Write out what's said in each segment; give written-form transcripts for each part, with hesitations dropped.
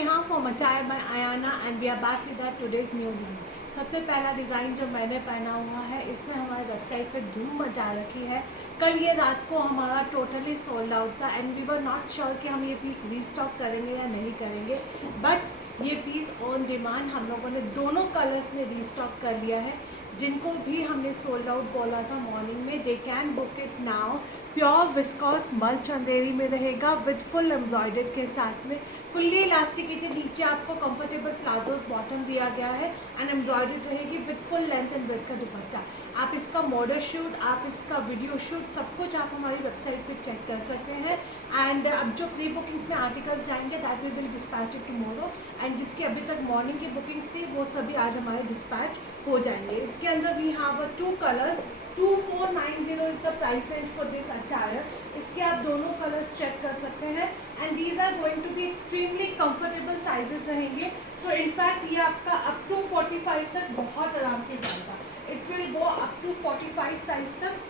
Neha from attire by Aayana and we are back with our today's new design. सबसे पहला design जो मैंने पहना हुआ है इसने हमारे वेबसाइट पे धूम मचा रखी है। कल ये रात को हमारा टोटली सोल्ड आउट था and we were not sure कि हम ये पीस रीस्टॉक करेंगे या नहीं करेंगे, बट ये पीस ऑन डिमांड हम लोगों ने दोनों कलर्स में रीस्टॉक कर लिया है। जिनको भी हमने सोल्ड आउट बोला था मॉर्निंग में, they can book it now. Pure viscous मल चंदेरी में रहेगा विद फुल एम्ब्रॉयडर्ड के साथ में, फुल्ली इलास्टिकेटेड। नीचे आपको कंफर्टेबल प्लाजोस बॉटम दिया गया है एंड एम्ब्रॉयडर्ड रहेगी with full length and width का दुपट्टा। आप इसका मॉडल शूट, आप इसका वीडियो शूट, सब कुछ आप हमारी वेबसाइट पे चेक कर सकते हैं। एंड अब जो प्री बुकिंग्स में आर्टिकल्स जाएंगे that we will dispatch it tomorrow, and जिसकी अभी तक मॉर्निंग की बुकिंग्स थी वो सभी आज हमारे डिस्पैच हो जाएंगे। इसके अंदर we have 2 colours, 2490 is the price range for this attire. इसके आप दोनों कलर्स चेक कर सकते हैं and these are going to be extremely comfortable sizes रहेंगे। सो इनफैक्ट ये आपका अप टू 45 तक बहुत आराम से जाएगा। It will go up to 45 size तक।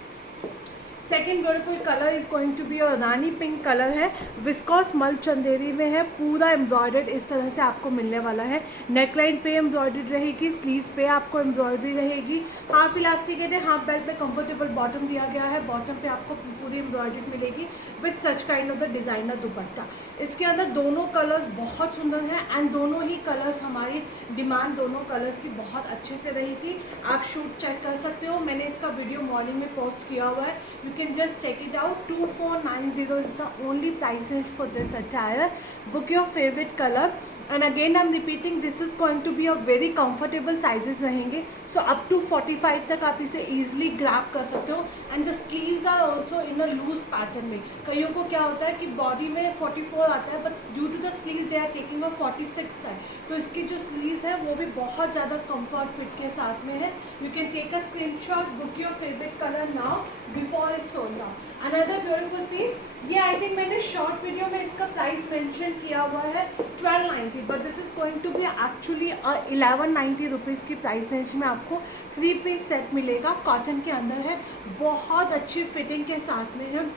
Second beautiful colour is going to be और रानी पिंक कलर है, विस्कॉस मल चंदेरी में है, पूरा एम्ब्रॉयडर्ड इस तरह से आपको मिलने वाला है। नेकलाइन पे एम्ब्रॉयडर्ड रहेगी, स्लीव्स पे आपको एम्ब्रॉयडरी रहेगी। हाफ इलास्टिकेट है, हाफ बेल्ट पे कंफर्टेबल बॉटम दिया गया है, बॉटम पे आपको पूरी एम्ब्रॉयडरी मिलेगी with such kind of the designer दुपट्टा। इसके अंदर दोनों कलर्स बहुत सुंदर हैं एंड दोनों ही कलर्स हमारी डिमांड दोनों कलर्स की बहुत अच्छे से रही थी। आप शूट चेक कर सकते हो, मैंने इसका वीडियो मॉर्निंग में पोस्ट किया हुआ है, you can just check it out. 2490 is the only price range for this attire. Book your favorite color and again I'm repeating, this is going to be a very comfortable sizes रहेंगे, so up to 45 तक आप इसे easily grab कर सकते हो। and the sleeves are also in a loose pattern में। कईयों को क्या होता है कि बॉडी में 44 आता है but due to the sleeve they are taking a 46 है, तो इसकी जो स्लीव्स है वो भी बहुत ज़्यादा कंफर्ट फिट के साथ में है। You can take a screenshot, book your favourite colour now before it's sold out. Another beautiful piece, ये आई थिंक मैंने शॉर्ट वीडियो में इसका प्राइस मेंशन किया हुआ है 1290, but this is going to be actually 1190 rupees की price range में आपको 3 पीस सेट मिलेगा। कॉटन के अंदर है, बहुत अच्छी फिटिंग के साथ में है।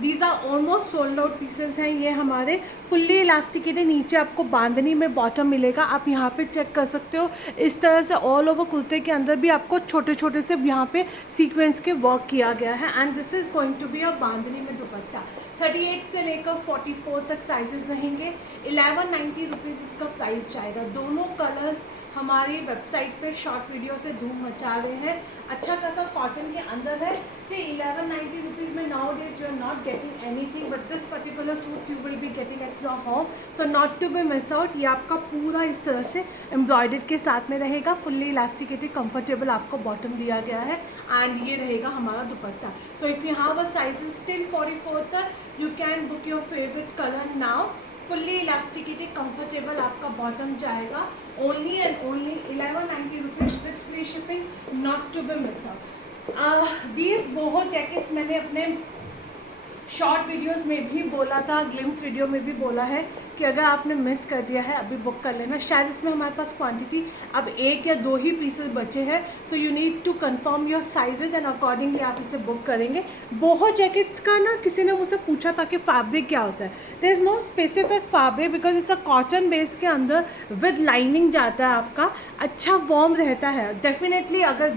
These are almost sold out pieces हैं ये हमारे, फुल्ली इलास्टिकेटेड। नीचे आपको बांधनी में बॉटम मिलेगा, आप यहाँ पे चेक कर सकते हो। इस तरह से ऑल ओवर कुर्ते के अंदर भी आपको छोटे छोटे से यहाँ पे सीक्वेंस के वर्क किया गया है and this is going to be a bandhani में दुपट्टा। 38 से लेकर 44 तक साइजेस रहेंगे। 1190 रुपीज़ इसका प्राइस जाएगा। दोनों कलर्स हमारी वेबसाइट पे शॉर्ट वीडियो से धूम मचा रहे हैं। अच्छा खासा कॉटन के अंदर है। सी 1190 रुपीज़ में now days you are not getting anything but this particular suits you will be getting at your home, so not to be miss out. ये आपका पूरा इस तरह से एम्ब्रॉयडर्ड के साथ में रहेगा, फुल्ली इलास्टिकेटेड कंफर्टेबल आपको बॉटम दिया गया है एंड ये रहेगा हमारा dupatta. So if you have a sizes till 44 तक, you can book your favourite colour now. Fully elasticated comfortable आपका बॉटम जाएगा, only and only 1190 rupees with free shipping, not to be miss out. These boho jackets मैंने अपने short videos में भी बोला था, glimpse video में भी बोला है कि अगर आपने मिस कर दिया है अभी बुक कर लेना। शायद इसमें हमारे पास क्वांटिटी अब 1 या 2 ही पीसेस बचे हैं, so you need to confirm your sizes and accordingly आप इसे बुक करेंगे। बोहो जैकेट्स का ना किसी ने मुझसे पूछा था कि फैब्रिक क्या होता है। There is no specific fabric because it's a cotton base के अंदर विद लाइनिंग जाता है आपका, अच्छा वार्म रहता है। डेफिनेटली अगर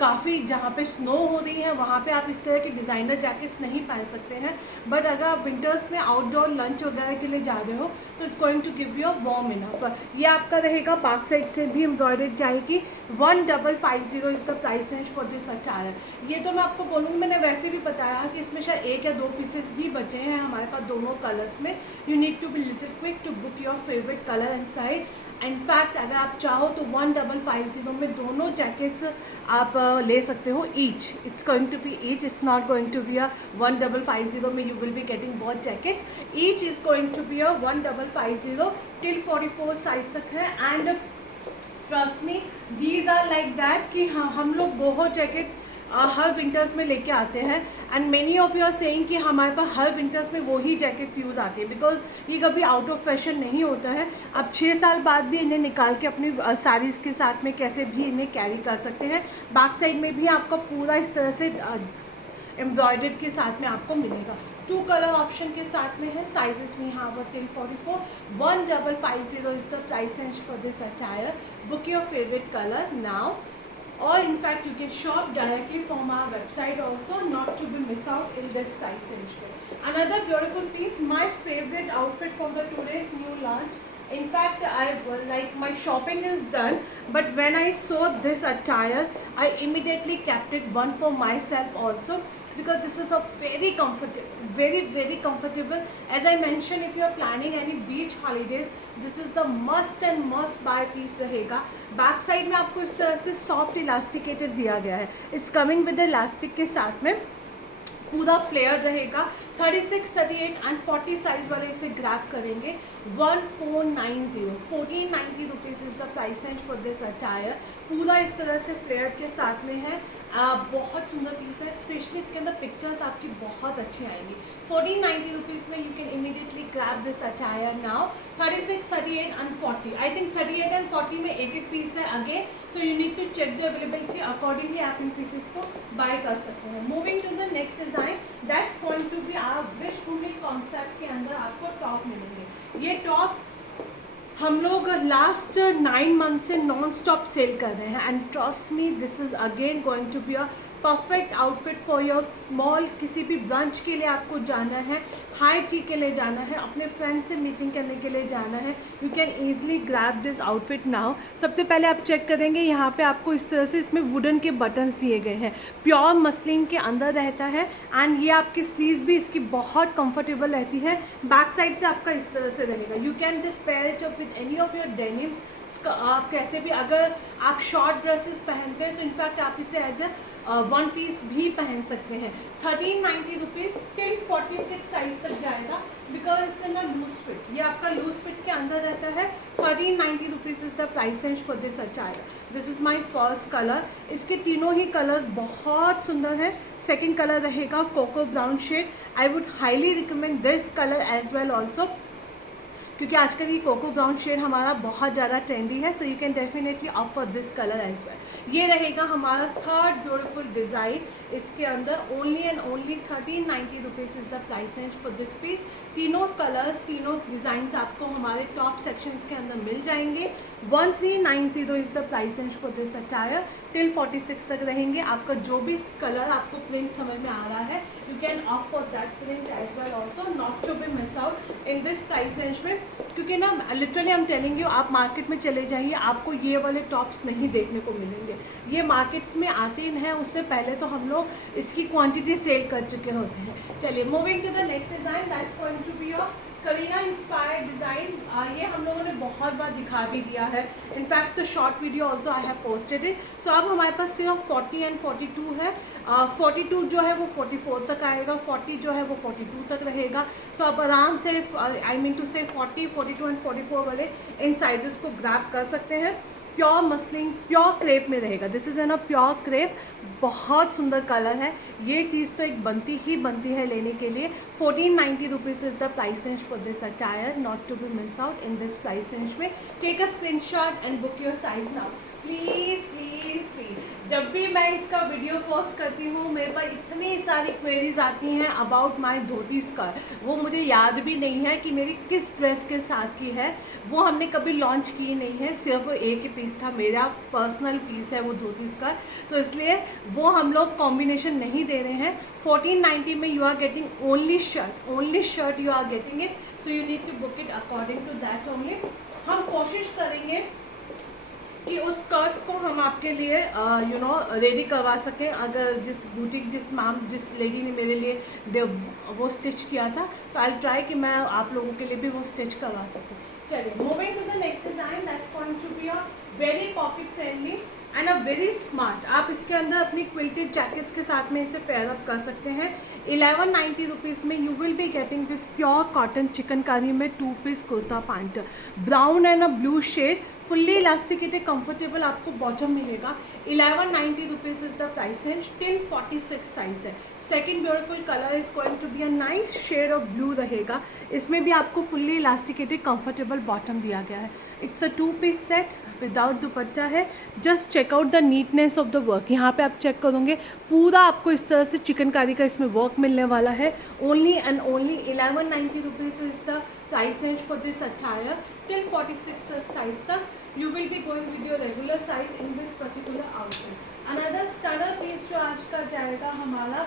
काफ़ी जहाँ पे स्नो हो रही है वहाँ पे आप इस तरह के डिज़ाइनर जैकेट्स नहीं पहन सकते हैं, बट अगर आप विंटर्स में आउटडोर लंच वगैरह के लिए जा रहे हो तो it's going to give you a warm enough. ये आपका रहेगा, बैक साइड से भी एम्ब्रॉयडर्ड जाएगी। 1550 is the price range for this attire. ये तो मैं आपको बोलूँगी, मैंने वैसे भी बताया कि इसमें शायद 1 या 2 पीसेस ही बचे हैं हमारे पास दोनों कलर्स में। You need to be little quick to book your favourite colour and size. In fact अगर आप चाहो तो 1550 में दोनों जैकेट्स आप ले सकते हो each. It's going to be each, it's not going to be a 1550 में you will be getting both jackets. Each is going to be a 1550 till 44 size तक है। And trust me, these are like that कि हाँ हम लोग बहुत jackets हर winters में लेके आते हैं and many of you are saying कि हमारे पास हर विंटर्स में वही जैकेट्स यूज़ आती है, बिकॉज ये कभी आउट ऑफ फैशन नहीं होता है। आप 6 साल बाद भी इन्हें निकाल के अपनी साड़ीज़ के साथ में कैसे भी इन्हें कैरी कर सकते हैं। बैक साइड में भी आपका पूरा इस तरह से एम्ब्रॉयडर्ड के साथ में आपको मिलेगा। 2 कलर ऑप्शन के साथ में है। साइजेस में यहाँ पर 1044 1550 is the price range for this attire. Book your favourite colour now, or in fact you can shop directly from our website also, not to be miss out in this price range. Another beautiful piece, my favorite outfit from the today's new launch. In fact, my shopping is done, but when I saw this attire, I immediately kept it one for myself also, because this is a very comfortable, very comfortable. As I mentioned, if you are planning any beach holidays, this is the must and must buy piece रहेगा। Back side में आपको इस तरह से soft elasticated दिया गया है। It's coming with elastic के साथ में पूरा फ्लेयर रहेगा। 36, 38 एंड 40 साइज वाले इसे ग्रैब करेंगे। 1490 rupees is the price range for this attire. पूरा इस तरह से फ्लेयर के साथ में है। बहुत सुंदर पीस है, स्पेशली इसके अंदर पिक्चर्स आपकी बहुत अच्छी आएंगी। 1490 रुपीज़ में you can immediately grab this attire now. 36, 38 and 40, I think 38 and 40 में एक पीस है again, so you need to check the availability, accordingly आप इन पीसेस को बाय कर सकते हैं। Moving to the next design, that's going to be our wish Bhumi concept के अंदर आपको टॉप मिलेंगे। ये टॉप हम लोग लास्ट 9 मंथ से नॉन स्टॉप सेल कर रहे हैं, and trust me this is again going to be a perfect outfit for your small, किसी भी ब्रंच के लिए आपको जाना है, हाई टी के लिए जाना है, अपने फ्रेंड से मीटिंग करने के लिए जाना है, you can easily grab this outfit now. सबसे पहले आप चेक करेंगे यहाँ पे आपको इस तरह से इसमें वुडन के बटन्स दिए गए हैं, प्योर मसलिन के अंदर रहता है, एंड ये आपकी स्लीव्स भी इसकी बहुत कंफर्टेबल रहती है। बैक साइड से आपका इस तरह से रहेगा। You can just pair it up with any of your denims. आप कैसे भी, अगर आप शॉर्ट ड्रेसेस पहनते हैं तो इनफैक्ट आप इसे एज ए वन पीस भी पहन सकते हैं। 1390 रुपीज़ टिल 46 साइज तक जाएगा, because it's in a loose fit. ये आपका लूज फिट के अंदर रहता है। 1390 rupees is the price range for this attire. This is my first colour. इसके तीनों ही कलर्स बहुत सुंदर है। सेकेंड कलर रहेगा cocoa brown shade. I would highly recommend this colour as well also, क्योंकि आजकल ये कोको ब्राउन शेड हमारा बहुत ज़्यादा ट्रेंडी है, so you can definitely opt for this colour as well. ये रहेगा हमारा थर्ड ब्यूटीफुल डिज़ाइन। इसके अंदर only and only 1390 rupees is the price range for this piece. तीनों कलर्स, तीनों डिज़ाइंस आपको हमारे टॉप सेक्शंस के अंदर मिल जाएंगे। 1390 is the price range for this attire. Till 46 तक रहेंगे। आपका जो भी कलर आपको प्रिंट समझ में आ रहा है, you can opt for that print as well also, not to be miss out in this price range में। क्योंकि ना लिटरली हम टेलिंग यू, आप मार्केट में चले जाइए, आपको ये वाले टॉप्स नहीं देखने को मिलेंगे। ये मार्केट्स में आते ही हैं, उससे पहले तो हम लोग इसकी क्वांटिटी सेल कर चुके होते हैं। चलिए moving to the next design, that's going to be your Kareena inspired design. ये हम लोगों ने बहुत बार दिखा भी दिया है। In fact the short video also I have posted it. So अब हमारे पास सिर्फ 40 एंड 42 है। 42 जो है वो 44 तक आएगा, 40 जो है वो 42 तक रहेगा। सो आप आराम से, आई मीन टू से 40, 42 एंड 44 वाले इन साइजेस को ग्रैब कर सकते हैं। प्योर मसलिन, प्योर क्रेप में रहेगा। This is an a pure crepe. बहुत सुंदर कलर है। ये चीज़ तो एक बनती है लेने के लिए। 1490 rupees is the price range for this attire, not to be miss out in this price range में। Take a screenshot and book your size now please please please. जब भी मैं इसका वीडियो पोस्ट करती हूँ, मेरे पास इतनी सारी क्वेरीज आती हैं अबाउट माय धोती स्कर्ट। वो मुझे याद भी नहीं है कि मेरी किस ड्रेस के साथ की है। वो हमने कभी लॉन्च की नहीं है, सिर्फ एक ही पीस था, मेरा पर्सनल पीस है वो धोती स्कर्ट। सो इसलिए वो हम लोग कॉम्बिनेशन नहीं दे रहे हैं। 1490 में you are getting only shirt you are getting it. So you need to book it according to that only. हम कोशिश करेंगे कि उस स्कर्ट्स को हम आपके लिए रेडी करवा सकें। अगर जिस बुटीक, जिस लेडी ने मेरे लिए वो स्टिच किया था, तो आई ट्राई कि मैं आप लोगों के लिए भी वो स्टिच करवा सकूं। चलिए moving to the next design, that's going to be a very pocket friendly and a very smart. आप इसके अंदर अपनी क्विल्टेड जैकेट्स के साथ में इसे पेयर अप कर सकते हैं। 1190 रुपीज़ में you will be getting this pure cotton chikankari में 2 piece kurta pant, brown and a blue shade, fully elasticated comfortable आपको बॉटम मिलेगा। 1190 rupees is the price range. Till 46 size है। Second beautiful colour is going to be a nice shade of blue रहेगा। इसमें भी आपको fully elasticated comfortable bottom दिया गया है। It's a 2 piece set, without dupatta है। Just check out the neatness of the work. यहाँ पे आप चेक करोगे पूरा आपको इस तरह से चिकनकारी का इसमें वर्क मिलने वाला है। Only and only 1190 rupees is the price range for this attire till 46 size तक। You will be going with your regular size in this particular outfit. Another stunner piece जो आज का जाएगा हमारा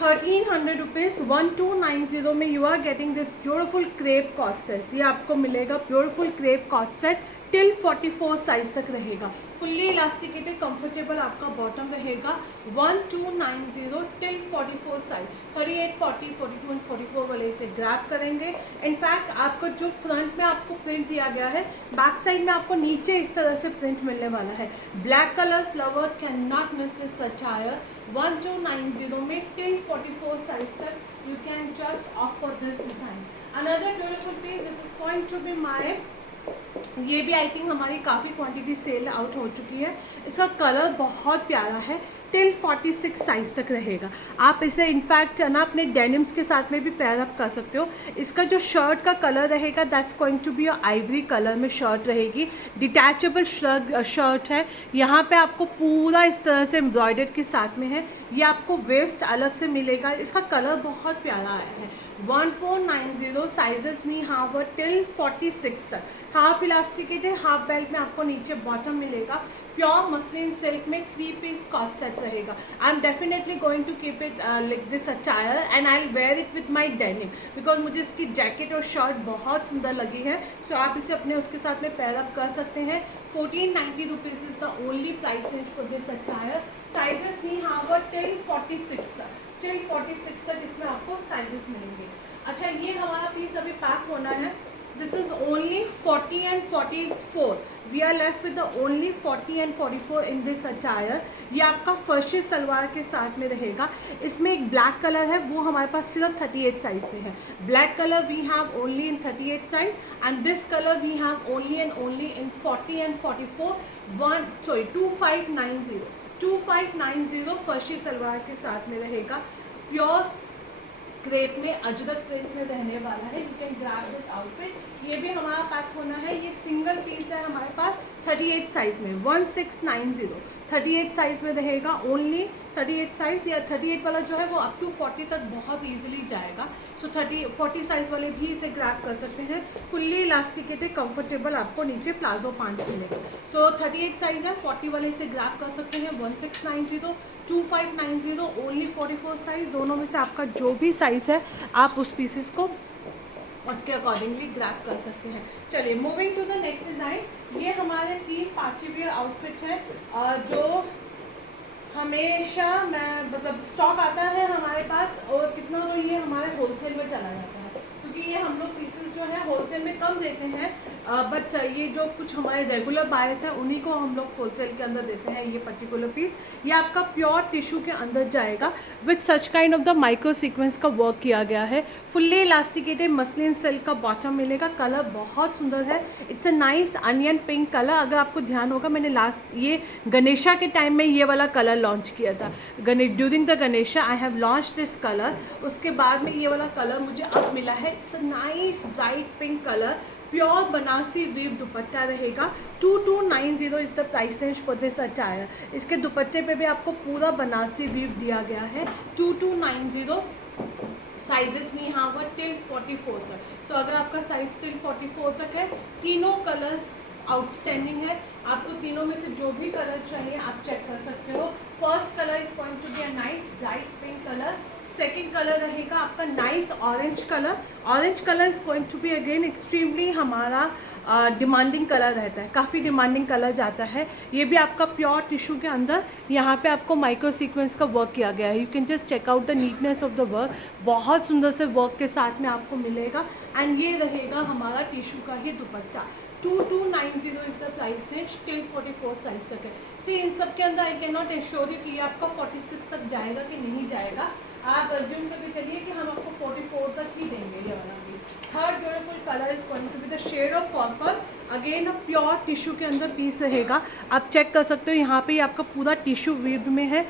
1300 रुपीज़ 1290 में you are getting this beautiful crepe cot set. ये आपको मिलेगा beautiful crepe cot set till 44 size तक रहेगा। फुल्ली इलास्टिकेटेड कंफर्टेबल आपका बॉटम रहेगा। 1290 टिल 44 साइज। 38, 40, 42 एंड 44 वाले इसे ग्रैब करेंगे। इनफैक्ट आपको जो फ्रंट में आपको प्रिंट दिया गया है, बैक साइड में आपको नीचे इस तरह से प्रिंट मिलने वाला है। Black colours lover can not miss this attire. 1290 में टिल 44 साइज तक you can just offer this design. Another beautiful piece, this is going to be my, ये भी आई थिंक हमारी काफ़ी क्वांटिटी सेल आउट हो चुकी है। इसका कलर बहुत प्यारा है, टिल 46 साइज़ तक रहेगा। आप इसे इनफैक्ट ना अपने डेनिम्स के साथ में भी पेयर अप कर सकते हो। इसका जो शर्ट का कलर रहेगा that's going to be ivory colour में शर्ट रहेगी। डिटैचेबल शर्ट है। यहाँ पे आपको पूरा इस तरह से एम्ब्रॉयडर्ड के साथ में है। ये आपको वेस्ट अलग से मिलेगा। इसका कलर बहुत प्यारा आया है। 1490 साइजेस में हाफ टिल 46 तक। हाफ इलास्टिकेटेड हाफ बेल्ट में आपको नीचे बॉटम मिलेगा। प्योर मसलिन सिल्क में 3 पीस कॉट सेट रहेगा। I am definitely going to keep it like this attire and I will wear it with my denim because मुझे इसकी jacket और shirt बहुत सुंदर लगी है। सो आप इसे अपने उसके साथ में पेयर अप कर सकते हैं। 1490 rupees is the only price range for this attire. Sizes भी हाफ टिल 46 तक। टिल 46 तक इसमें आपको साइजेस मिलेंगे। अच्छा, ये हमारा पीस अभी पैक होना है। This is only 40 and 44। We are left with the only 40 and 44 in this attire. ये आपका फर्शी सलवार के साथ में रहेगा। इसमें एक ब्लैक कलर है, वो हमारे पास सिर्फ 38 साइज में है। Black colour we have only in 38 size and this colour we have only and only in 40 and 44। 2590 2590 फर्शी सलवार के साथ में रहेगा। प्योर क्रेप में अजरक प्रिंट में रहने वाला है। You can grab this outfit. ये भी हमारा पैक होना है। ये सिंगल पीस है हमारे पास 38 साइज में। 1690 38 साइज में रहेगा। ओनली 38 साइज या 38 वाला जो है वो अप टू 40 तक बहुत ईजिली जाएगा। सो 40 साइज वाले भी इसे ग्रैब कर सकते हैं। फुल्ली इलास्टिकेटेड कंफर्टेबल आपको नीचे प्लाजो पैंट्स मिलेगा। सो 38 साइज है, 40 वाले इसे ग्रैब कर सकते हैं। 1690 2590 ओनली 44 साइज। दोनों में से आपका जो भी साइज़ है आप उस पीसेस को उसके अकॉर्डिंगली ग्रैब कर सकते हैं। चलिए moving to the next design. ये हमारे 3 पार्टी वियर आउटफिट है जो हमेशा मतलब स्टॉक आता है हमारे पास और कितना तो ये हमारे होलसेल में चला जाता है क्योंकि ये हम लोग पीसेस जो है होलसेल में कम देते हैं। बट ये जो कुछ हमारे रेगुलर बायर्स हैं उन्हीं को हम लोग होलसेल के अंदर देते हैं। ये पर्टिकुलर पीस ये आपका प्योर टिश्यू के अंदर जाएगा with such kind of the micro sequence का वर्क किया गया है। फुल्ली इलास्टिकेटेड मसलिन सिल्क का बॉटम मिलेगा। कलर बहुत सुंदर है। It's a nice onion pink colour. अगर आपको ध्यान होगा मैंने ये गणेशा के टाइम में ये वाला कलर लॉन्च किया था। During the Ganesha I have launch this colour. उसके बाद में ये वाला कलर मुझे अब मिला है। It's a nice bright pink colour. Pure Banarasi weave dupatta रहेगा। 2290 is the price range for this attire. इसके दुपट्टे पे भी आपको पूरा बनारसी वीव दिया गया है। 2290 साइजेस में यहाँ पर टिल 44 तक। सो अगर आपका साइज टिल 44 तक है, तीनों कलर आउटस्टैंडिंग है। आपको तीनों में से जो भी कलर चाहिए आप चेक कर सकते हो। First colour is going to be a nice bright pink colour. Second colour रहेगा आपका nice orange colour. Orange colour is going to be again extremely हमारा डिमांडिंग कलर रहता है, काफ़ी डिमांडिंग कलर जाता है। ये भी आपका प्योर टिश्यू के अंदर यहाँ पे आपको माइक्रो सीक्वेंस का वर्क किया गया है। You can just check out the neatness of the work. बहुत सुंदर से वर्क के साथ में आपको मिलेगा एंड ये रहेगा हमारा टिश्यू का ही dupatta. 2290 is the price range till 44 size तक है। सी इन सब के अंदर I can not assure you कि ये आपका 46 तक जाएगा कि नहीं जाएगा। आप अज्यूम करके चलिए कि हम आपको 44 तक ही देंगे ये वाला piece. Third beautiful colour is going to be the shade of purple. Again pure tissue के अंदर पीस रहेगा। आप चेक कर सकते हो यहाँ पे आपका पूरा टिश्यू वीव्ड में है।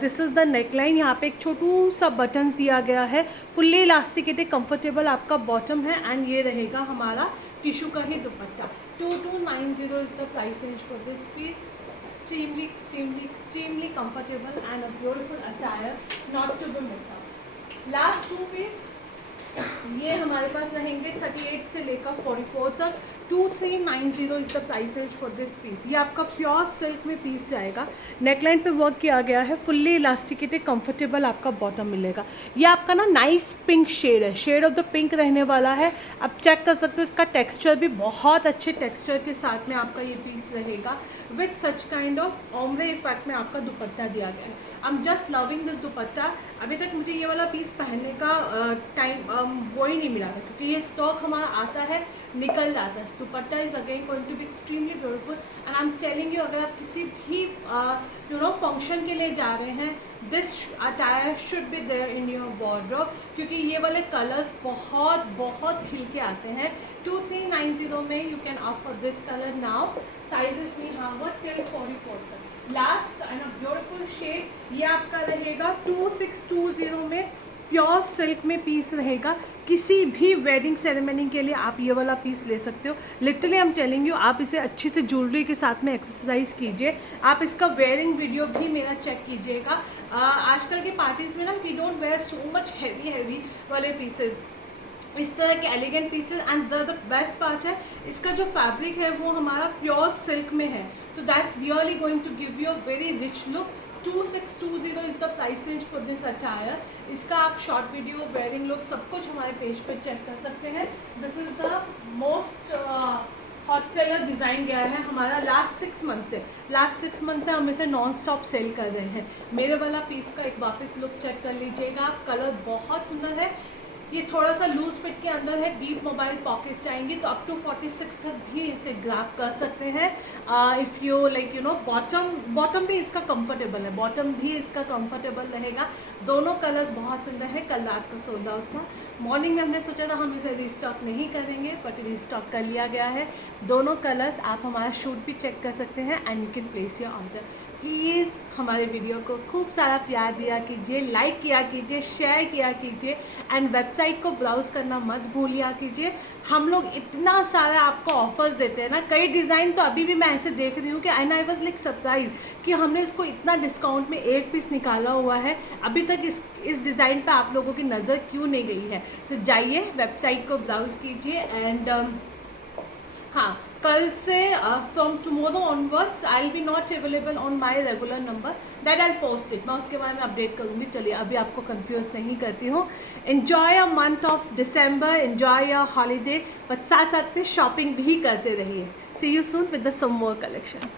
This is the neckline. यहाँ पे एक छोटू सा बटन दिया गया है। फुल्ली इलास्टिकेटेड कंफर्टेबल आपका बॉटम है एंड ये रहेगा हमारा टिश्यू का ही dupatta. 2290 is the price range for this piece. extremely comfortable and a beautiful attire not to be missed out. Last two piece ये हमारे पास रहेंगे 38 से लेकर 44 तक। 2390 is the price range for this piece. ये आपका प्योर सिल्क में पीस जाएगा। नेकलाइन पे वर्क किया गया है। फुल्ली इलास्टिकेटेड कंफर्टेबल आपका बॉटम मिलेगा। ये आपका ना नाइस पिंक शेड है। शेड ऑफ द पिंक रहने वाला है। आप चेक कर सकते हो इसका टेक्सचर भी बहुत अच्छे टेक्सचर के साथ में आपका ये पीस रहेगा with such kind of ombre effect में आपका दुपट्टा दिया गया है। I am just loving this दुपट्टा। अभी तक मुझे ये वाला पीस पहनने का टाइम वो ही नहीं मिला था क्योंकि ये स्टॉक हमारा आता है निकल जाता है। Dupatta is again going to be extremely beautiful and I am telling you, अगर आप किसी भी फंक्शन के लिए जा रहे हैं, this attire should be there in your wardrobe क्योंकि ये वाले कलर्स बहुत बहुत खिल के आते हैं। 2390 में you can opt for this colour now. Sizes में हाँ वो टिल 44 तक। Last and a beautiful shade ये आपका रहेगा 2620 में। प्योर सिल्क में पीस रहेगा। किसी भी वेडिंग सेरेमनी के लिए आप ये वाला पीस ले सकते हो। Literally I am telling you, आप इसे अच्छे से ज्वेलरी के साथ में एक्सरसाइज कीजिए। आप इसका वेयरिंग वीडियो भी मेरा चेक कीजिएगा। आजकल के पार्टीज़ में ना we don't wear so much heavy वाले पीसेज, इस तरह के elegant pieces and the best part है इसका जो फैब्रिक है वो हमारा प्योर सिल्क में है। So that's really going to give you a very rich look. 2620 is the price range for this attire. इसका आप शॉर्ट वीडियो वेयरिंग लुक सब कुछ हमारे पेज पे चेक कर सकते हैं। This is the most hot seller design गया है हमारा लास्ट 6 मंथ से हम इसे नॉन स्टॉप सेल कर रहे हैं। मेरे वाला पीस का एक वापस लुक चेक कर लीजिएगा आप। कलर बहुत सुंदर है। ये थोड़ा सा लूज फिट के अंदर है। डीप मोबाइल पॉकेट्स आएंगी तो अप टू 46 तक भी इसे ग्रैब कर सकते हैं। इफ़ यू लाइक बॉटम भी इसका कंफर्टेबल है। बॉटम भी इसका कंफर्टेबल रहेगा। दोनों कलर्स बहुत सुंदर है। कल रात को सोल्ड आउट था। मॉर्निंग में हमने सोचा था हम इसे रीस्टॉक नहीं करेंगे बट रीस्टॉक कर लिया गया है। दोनों कलर्स आप हमारा शूट भी चेक कर सकते हैं and you can place your order. Please हमारे वीडियो को खूब सारा प्यार दिया कीजिए, लाइक किया कीजिए, शेयर किया कीजिए एंड वेबसाइट को ब्राउज़ करना मत भूलिया कीजिए। हम लोग इतना सारा आपको ऑफर्स देते हैं ना। कई डिज़ाइन तो अभी भी मैं ऐसे देख रही हूँ कि and I was like surprise कि हमने इसको इतना डिस्काउंट में एक पीस निकाला हुआ है। अभी तक इस डिज़ाइन पर आप लोगों की नज़र क्यों नहीं गई है। सो जाइए वेबसाइट को ब्राउज़ कीजिए एंड हाँ, कल से from tomorrow onwards I will be not available on my regular number, that I post it. मैं उसके बारे में अपडेट करूँगी। चलिए अभी आपको कंफ्यूज नहीं करती हूँ। Enjoy a month of December, enjoy a holiday, but साथ साथ में शॉपिंग भी करते रहिए। See you soon with the some more collection.